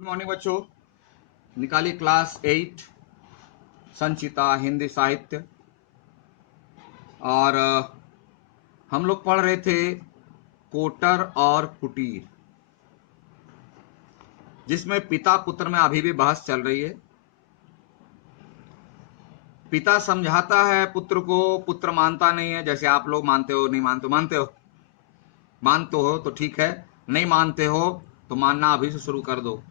Morning बच्चों, निकाली class 8 संचिता हिंदी साहित्य। और हम लोग पढ़ रहे थे कोटर और कुटीर, जिसमें पिता पुत्र में अभी भी बहस चल रही है। पिता समझाता है पुत्र को, पुत्र मानता नहीं है। जैसे आप लोग मानते हो, नहीं मानते, मानते हो तो ठीक है, नहीं मानते हो तो मानना अभी से शुरू कर दो।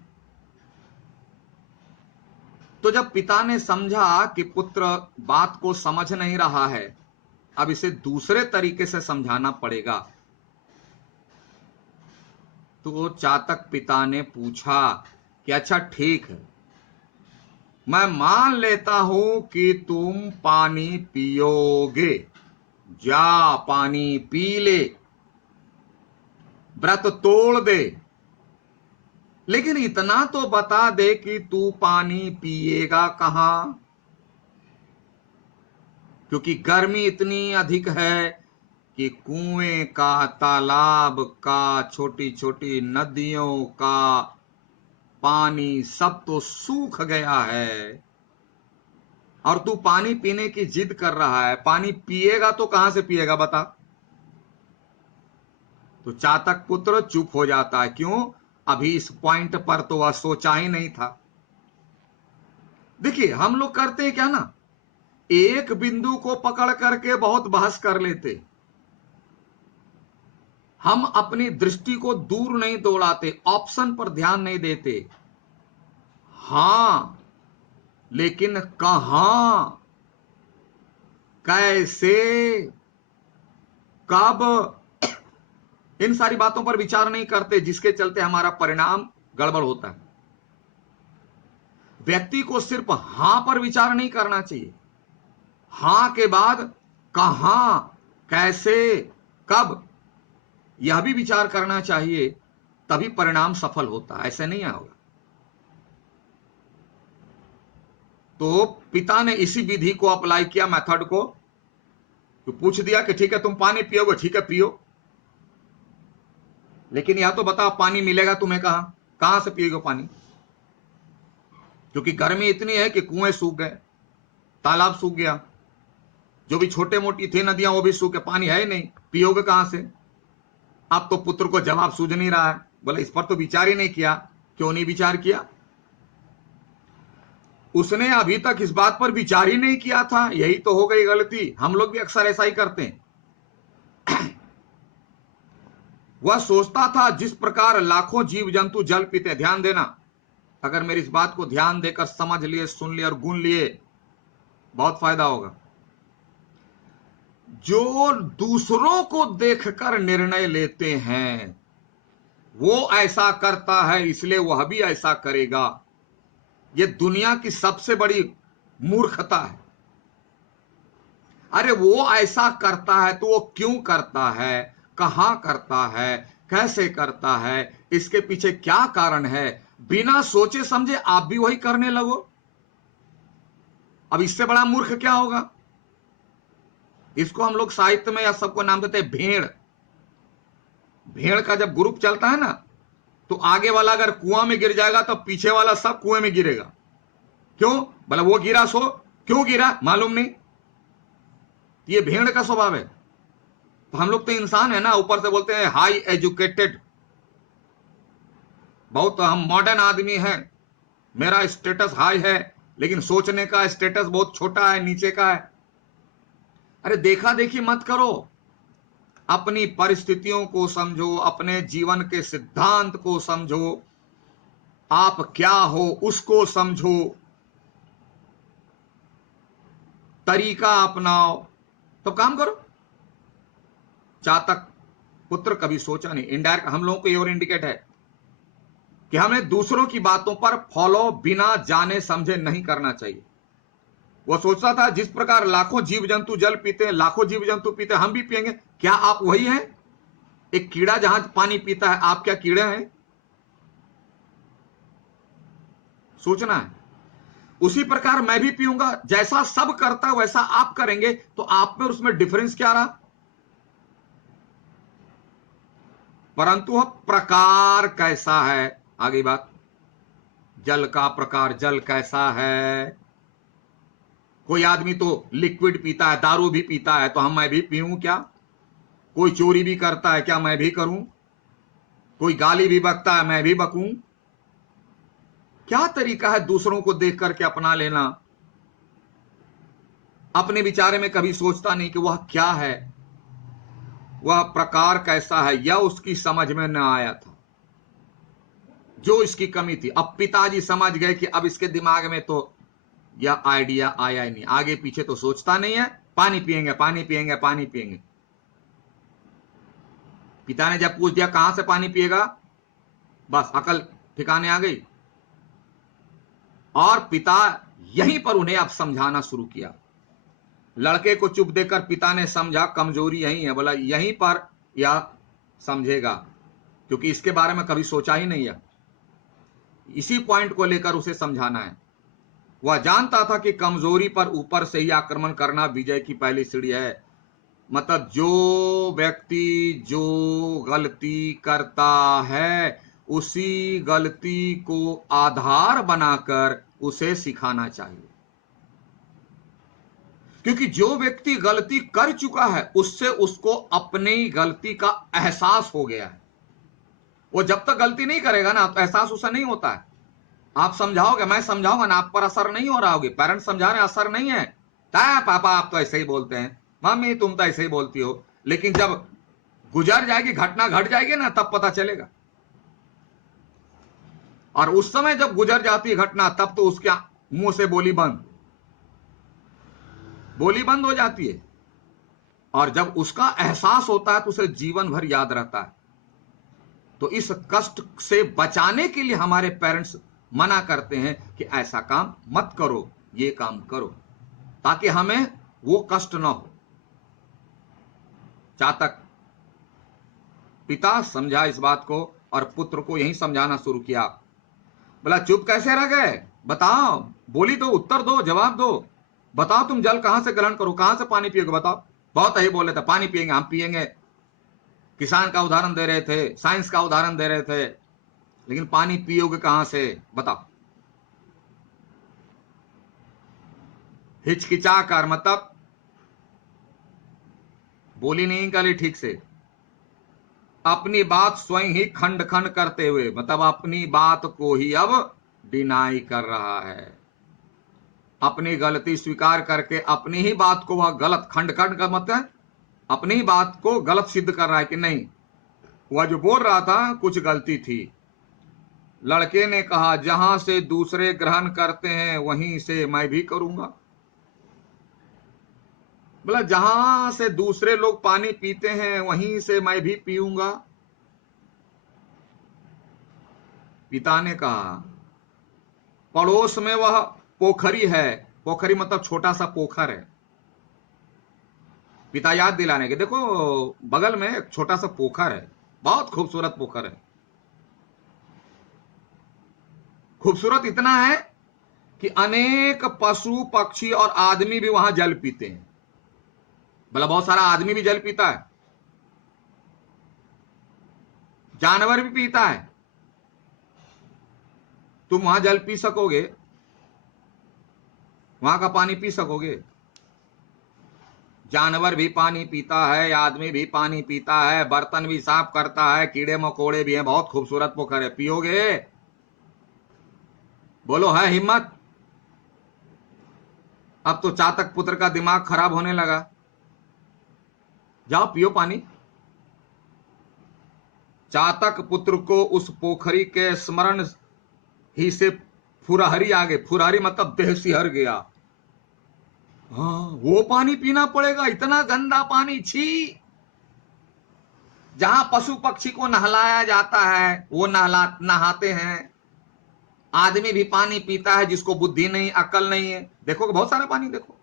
तो जब पिता ने समझा कि पुत्र बात को समझ नहीं रहा है, अब इसे दूसरे तरीके से समझाना पड़ेगा, तो चातक पिता ने पूछा कि अच्छा ठीक है, मैं मान लेता हूं कि तुम पानी पियोगे, जा पानी पी ले, व्रत तोड़ दे, लेकिन इतना तो बता दे कि तू पानी पिएगा कहां, क्योंकि गर्मी इतनी अधिक है कि कुएं का, तालाब का, छोटी छोटी नदियों का पानी सब तो सूख गया है और तू पानी पीने की जिद कर रहा है। पानी पिएगा तो कहां से पिएगा बता। तो चातक पुत्र चुप हो जाता है। क्यों? अभी इस पॉइंट पर तो वह सोचा ही नहीं था। देखिए, हम लोग करते हैं क्या ना, एक बिंदु को पकड़ करके बहुत बहस कर लेते, हम अपनी दृष्टि को दूर नहीं दौड़ाते, ऑप्शन पर ध्यान नहीं देते। हां, लेकिन कहां, कैसे, कब, इन सारी बातों पर विचार नहीं करते, जिसके चलते हमारा परिणाम गड़बड़ होता है। व्यक्ति को सिर्फ हां पर विचार नहीं करना चाहिए, हां के बाद कहां, कैसे, कब, यह भी विचार करना चाहिए, तभी परिणाम सफल होता है। ऐसे नहीं होगा। तो पिता ने इसी विधि को अप्लाई किया, मेथड को। तो पूछ दिया कि ठीक है तुम पानी पियोगे, ठीक है पियो, लेकिन यह तो बताओ पानी मिलेगा तुम्हें कहां, कहां से पियोगे पानी, क्योंकि गर्मी इतनी है कि कुएं सूख गए, तालाब सूख गया, जो भी छोटे मोटी थी नदियां वो भी सूख गए, पानी है ही नहीं, पियोगे कहां से। अब तो पुत्र को जवाब सूझ नहीं रहा है। बोले इस पर तो विचार ही नहीं किया। क्यों नहीं विचार किया? उसने अभी तक इस बात पर विचार ही नहीं किया था। यही तो हो गई गलती। हम लोग भी अक्सर ऐसा ही करते हैं। वह सोचता था जिस प्रकार लाखों जीव जंतु जल पीते, ध्यान देना, अगर मेरी इस बात को ध्यान देकर समझ लिए, सुन लिए और गुन लिए, बहुत फायदा होगा। जो दूसरों को देखकर निर्णय लेते हैं, वो ऐसा करता है इसलिए वह भी ऐसा करेगा, ये दुनिया की सबसे बड़ी मूर्खता है। अरे वो ऐसा करता है तो वो क्यों करता है, कहां करता है, कैसे करता है, इसके पीछे क्या कारण है, बिना सोचे समझे आप भी वही करने लगो। अब इससे बड़ा मूर्ख क्या होगा। इसको हम लोग साहित्य में या सबको नाम देते हैं भेड़। भेड़ का जब ग्रुप चलता है ना, तो आगे वाला अगर कुआं में गिर जाएगा तो पीछे वाला सब कुएं में गिरेगा। क्यों? बोला वो गिरा सो क्यों गिरा मालूम नहीं। ये भेड़ का स्वभाव है। तो हम लोग तो इंसान है ना, ऊपर से बोलते हैं हाई एजुकेटेड, बहुत हम मॉडर्न आदमी हैं, मेरा स्टेटस हाई है, लेकिन सोचने का स्टेटस बहुत छोटा है, नीचे का है। अरे देखा देखी मत करो, अपनी परिस्थितियों को समझो, अपने जीवन के सिद्धांत को समझो, आप क्या हो उसको समझो, तरीका अपनाओ, तो काम करो। चातक पुत्र कभी सोचा नहीं। इनडायरेक्ट हम लोगों को ये और इंडिकेट है कि हमें दूसरों की बातों पर फॉलो बिना जाने समझे नहीं करना चाहिए। वो सोचता था जिस प्रकार लाखों जीव जंतु जल पीते हैं, लाखों जीव जंतु पीते हैं, हम भी पिएंगे। क्या आप वही हैं? एक कीड़ा जहां पानी पीता है, आप क्या कीड़े हैं? सोचना है। उसी प्रकार मैं भी पीऊंगा, जैसा सब करता है वैसा आप करेंगे, तो आप में और उसमें डिफरेंस क्या रहा? परंतु वह प्रकार कैसा है, आगे बात। जल का प्रकार, जल कैसा है? कोई आदमी तो लिक्विड पीता है, दारू भी पीता है, तो मैं भी पीऊं क्या? कोई चोरी भी करता है, क्या मैं भी करूं? कोई गाली भी बकता है, मैं भी बकूं? क्या तरीका है दूसरों को देख करके अपना लेना? अपने विचारे में कभी सोचता नहीं कि वह क्या है, वह प्रकार कैसा है, यह उसकी समझ में न आया था, जो इसकी कमी थी। अब पिताजी समझ गए कि अब इसके दिमाग में तो यह आइडिया आया ही नहीं, आगे पीछे तो सोचता नहीं है, पानी पिएंगे पानी पिएंगे पानी पिएंगे। पिता ने जब पूछ दिया कहां से पानी पिएगा, बस अकल ठिकाने आ गई। और पिता यहीं पर उन्हें अब समझाना शुरू किया। लड़के को चुप देकर पिता ने समझा कमजोरी यहीं है, बोला यहीं पर यह समझेगा, क्योंकि इसके बारे में कभी सोचा ही नहीं है। इसी पॉइंट को लेकर उसे समझाना है। वह जानता था कि कमजोरी पर ऊपर से ही आक्रमण करना विजय की पहली सीढ़ी है। मतलब जो व्यक्ति जो गलती करता है, उसी गलती को आधार बनाकर उसे सिखाना चाहिए। क्योंकि जो व्यक्ति गलती कर चुका है, उससे उसको अपनी गलती का एहसास हो गया है। वो जब तक गलती नहीं करेगा ना, तो एहसास उसे नहीं होता है। आप समझाओगे, मैं समझाऊंगा ना, आप पर असर नहीं हो रहा होगी। पेरेंट्स समझा रहे, असर नहीं है। पापा आप तो ऐसे ही बोलते हैं, मम्मी तुम तो ऐसे ही बोलती हो। लेकिन जब गुजर जाएगी, घटना घट जाएगी ना, तब पता चलेगा। और उस समय जब गुजर जाती है घटना, तब तो उसके मुंह से बोली बंद हो जाती है। और जब उसका एहसास होता है तो उसे जीवन भर याद रहता है। तो इस कष्ट से बचाने के लिए हमारे पेरेंट्स मना करते हैं कि ऐसा काम मत करो, ये काम करो, ताकि हमें वो कष्ट ना हो। चातक पिता समझा इस बात को और पुत्र को यही समझाना शुरू किया। बोला चुप कैसे रह गए, बताओ, बोली दो, उत्तर दो, जवाब दो। बताओ तुम जल कहां से ग्रहण करो, कहां से पानी पियोगे, बताओ। बहुत यही बोले थे, पानी पिएंगे, हम पिएंगे। किसान का उदाहरण दे रहे थे, साइंस का उदाहरण दे रहे थे, लेकिन पानी पियोगे कहां से, बताओ। हिचकिचा कर, मतलब बोली नहीं निकाली ठीक से। अपनी बात स्वयं ही खंड खंड करते हुए, मतलब अपनी बात को ही अब डिनाई कर रहा है। अपनी गलती स्वीकार करके अपनी ही बात को वह गलत खंड खंड का मतलब अपनी ही बात को गलत सिद्ध कर रहा है कि नहीं, वह जो बोल रहा था कुछ गलती थी। लड़के ने कहा जहां से दूसरे ग्रहण करते हैं वहीं से मैं भी करूंगा। बोला जहां से दूसरे लोग पानी पीते हैं वहीं से मैं भी पीऊंगा। पिता ने कहा पड़ोस में वह पोखरी है, पोखरी मतलब छोटा सा पोखर है। पिता याद दिलाने के, देखो बगल में एक छोटा सा पोखर है, बहुत खूबसूरत पोखर है। खूबसूरत इतना है कि अनेक पशु पक्षी और आदमी भी वहां जल पीते हैं। बोला बहुत सारा आदमी भी जल पीता है, जानवर भी पीता है। तुम वहां जल पी सकोगे, वहां का पानी पी सकोगे? जानवर भी पानी पीता है, आदमी भी पानी पीता है, बर्तन भी साफ करता है, कीड़े मकोड़े भी हैं, बहुत खूबसूरत पोखर है, पियोगे? बोलो है हिम्मत? अब तो चातक पुत्र का दिमाग खराब होने लगा। जाओ पियो पानी। चातक पुत्र को उस पोखरी के स्मरण ही से फुरहरी आ गई। फुरहरी मतलब देह सिहर गया। हाँ, वो पानी पीना पड़ेगा, इतना गंदा पानी, छी। जहां पशु पक्षी को नहलाया जाता है वो नहाते हैं, आदमी भी पानी पीता है जिसको बुद्धि नहीं, अकल नहीं है। देखो बहुत सारा पानी, देखो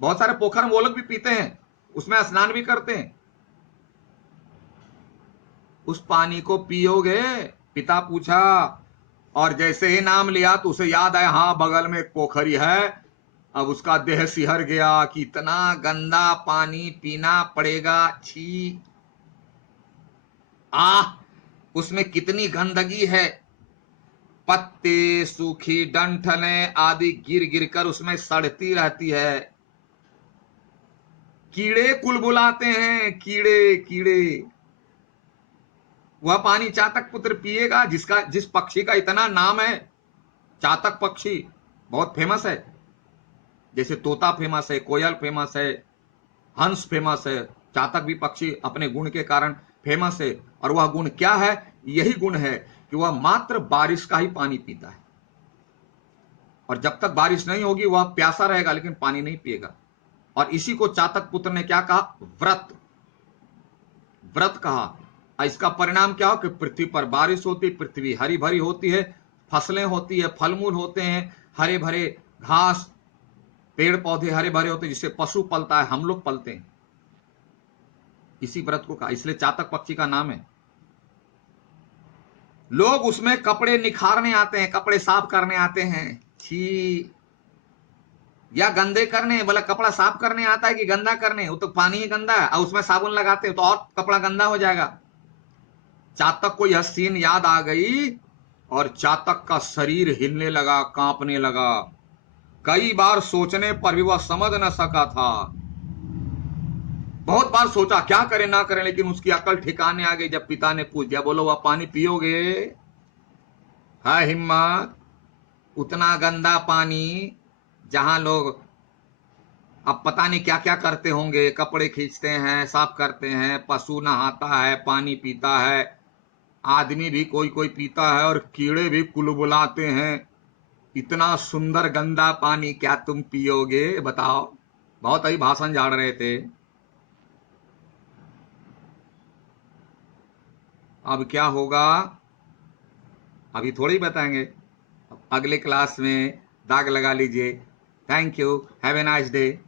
बहुत सारे पोखर में वो लोग भी पीते हैं, उसमें स्नान भी करते हैं। उस पानी को पियोगे? पिता पूछा, और जैसे ही नाम लिया तो उसे याद आया, हाँ बगल में एक पोखरी है। अब उसका देह सिहर गया कि इतना गंदा पानी पीना पड़ेगा, छी। आह, उसमें कितनी गंदगी है, पत्ते, सूखी डंठलें आदि गिर गिर कर उसमें सड़ती रहती है, कीड़े कुलबुलाते हैं, कीड़े कीड़े। वह पानी चातक पुत्र पिएगा जिस पक्षी का इतना नाम है। चातक पक्षी बहुत फेमस है, जैसे तोता फेमस है, कोयल फेमस है, हंस फेमस है, चातक भी पक्षी अपने गुण के कारण फेमस है। और वह गुण क्या है? यही गुण है कि वह मात्र बारिश का ही पानी पीता है, और जब तक बारिश नहीं होगी वह प्यासा रहेगा लेकिन पानी नहीं पिएगा। और इसी को चातक पुत्र ने क्या कहा? व्रत, व्रत कहा। और इसका परिणाम क्या हो कि पृथ्वी पर बारिश होती, पृथ्वी हरी भरी होती है, फसलें होती है, फल मूल होते हैं, हरे भरे घास, पेड़ पौधे हरे भरे होते हैं, जिससे पशु पलता है, हम लोग पलते हैं। इसी व्रत को कहा, इसलिए चातक पक्षी का नाम है। लोग उसमें कपड़े निखारने आते हैं, कपड़े साफ करने आते हैं, छी, या गंदे करने। बोला कपड़ा साफ करने आता है कि गंदा करने? वो तो पानी ही गंदा है, और उसमें साबुन लगाते हैं तो और कपड़ा गंदा हो जाएगा। चातक को यह सीन याद आ गई, और चातक का शरीर हिलने लगा, कांपने लगा। कई बार सोचने पर भी वह समझ न सका था। बहुत बार सोचा क्या करें ना करें, लेकिन उसकी अकल ठिकाने आ गई जब पिता ने पूछ दिया, बोलो वह पानी पियोगे? है हिम्मत? उतना गंदा पानी, जहां लोग अब पता नहीं क्या क्या करते होंगे, कपड़े खींचते हैं, साफ करते हैं, पशु नहाता है, पानी पीता है, आदमी भी कोई कोई पीता है, और कीड़े भी कुलबुलाते हैं। इतना सुंदर गंदा पानी क्या तुम पियोगे? बताओ। बहुत ही भाषण झाड़ रहे थे। अब क्या होगा अभी थोड़ी बताएंगे, अगले क्लास में। दाग लगा लीजिए। Thank you, have a nice day.